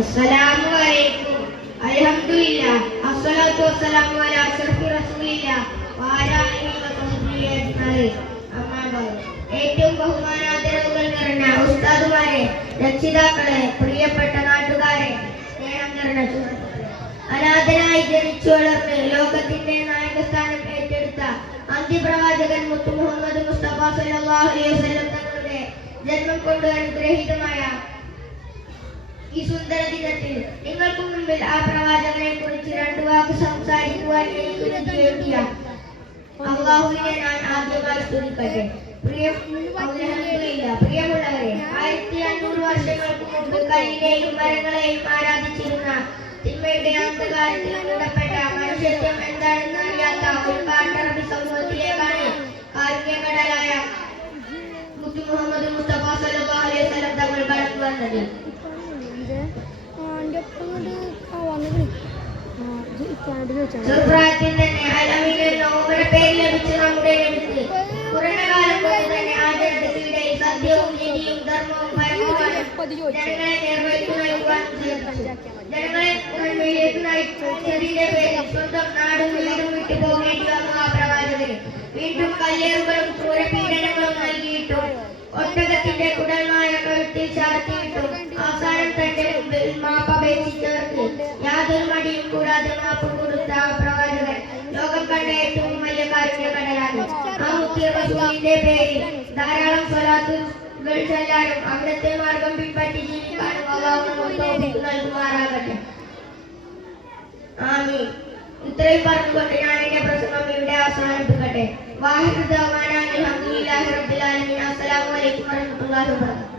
അസ്സലാമു അലൈക്കും. അൽഹംദുലില്ലാഹ് അസ്സലാത്തു വസ്സലാമു അലാ അഷ്റഫി റസൂലില്ലാഹ് വഅലാ ആലിഹി വസഹ്ബിഹി അജ്മഈൻ. അമ്മാ ബഅദ്. ഏറ്റവും ബഹുമാനാദരവുകൾ നിറഞ്ഞ ഉസ്താദുമാരെ, രക്ഷിതാക്കളെ, പ്രിയപ്പെട്ട നാട്ടുകാരെ, സ്നേഹം നിറഞ്ഞ സുഹൃത്തുക്കളെ, അനാഥനായി ജനിച്ചു വളർന്ന് ലോകത്തിന്റെ നായകസ്ഥാനം ഏറ്റെടുത്ത അന്ത്യപ്രവാചകൻ മുത്തു മുഹമ്മദ് മുസ്തഫ സല്ലല്ലാഹു അലൈഹി വസല്ലം തങ്ങളുടെ ജന്മം കൊണ്ട് അനുഗ്രഹീതമായ ഈ സുന്ദര ദിനത്തിൽ നിങ്ങൾക്ക് മുൻപിൽ ആ പ്രവാചകനെ കുറിച്ച് രണ്ടു വാക്ക് സംസാരിക്കുവാൻ എനിക്ക് വേണ്ടിയ അല്ലാഹുവിനെ ഞാൻ ആദ്യമായി സ്തുതിക്കട്ടെ. പ്രിയമുള്ളവരെ, 1500 വർഷങ്ങൾക്ക് മുമ്പ് കല്ലിനെയും മരങ്ങളെയും ആരാധിച്ചിരുന്ന തിന്മയുടെ അന്ധകാരത്തിൽ മൂടപ്പെട്ട മനുഷ്യത്വം എന്താണെന്ന് അറിയാത്ത ഒരു കാട്ടറബി സമൂഹത്തിലേക്കാണ് കാരുണ്യകടലായ മുത്തു മുഹമ്മദ് മുസ്തഫ സല്ലല്ലാഹു അലൈഹി വസല്ലം തങ്ങൾ കടന്നു വന്നത്. ചെറുപ്രായത്തിൽ തന്നെ അലമിന്റെ നോവന പേര് ലഭിച്ച നമ്മുടെ നബിക്ക് കുറഞ്ഞ കാലം കൊണ്ട് തന്നെ ആ ജനതയ്ക്കിടയിൽ സത്യവും നീതിയും ധർമ്മവും പരമവാനും ജനങ്ങളെ നേർവഴിക്ക് നയിക്കുവാൻ ജനങ്ങളെ നന്മയിലേക്ക് നയിച്ചതിന്റെ പേരിൽ സ്വന്തം നാടും വീടും വിട്ടു പോകേണ്ടി വന്നു ആ പ്രവാചകന്. വീണ്ടും കല്ലേറുകളും ക്രൂരപീഡനങ്ങളും നൽകിയിട്ടും ഒട്ടകത്തിന്റെ കുടൽമായ കഴുത്തിൽ ചാർത്തിയിട്ടും അവസാനം തന്റെ മുമ്പിൽ മാപ്പപേക്ഷിച്ചവർക്ക് യാതൊരു മടിയും കൂടാതെ മാപ്പ് കൊടുത്ത ആ പ്രവാചകൻ ലോകം കണ്ട ഏറ്റവും വലിയ കാരുണ്യകടലാണ്. ആ മുത്തിയ റസൂലിന്റെ പേരിൽ ധാരാളം സ്വലാത്തുകൾ ചൊല്ലാനും അവിടുത്തെ മാർഗം പിൻപറ്റി ജീവിക്കാനും അല്ലാഹു നമുക്ക് നൽകുമാറാകട്ടെ. ആമീൻ. ഇത്രയും പറഞ്ഞുകൊണ്ട് ഞാൻ എന്റെ പ്രസംഗം ഇവിടെ അവസാനിപ്പിക്കട്ടെ. വാഹിദ് ദഅവാനാ അൽഹംദുലില്ലാഹി റബ്ബിൽ ആലമീൻ. അസ്സലാമു അലൈക്കും വറഹ്മത്തുള്ളാഹി വബറകാതുഹു.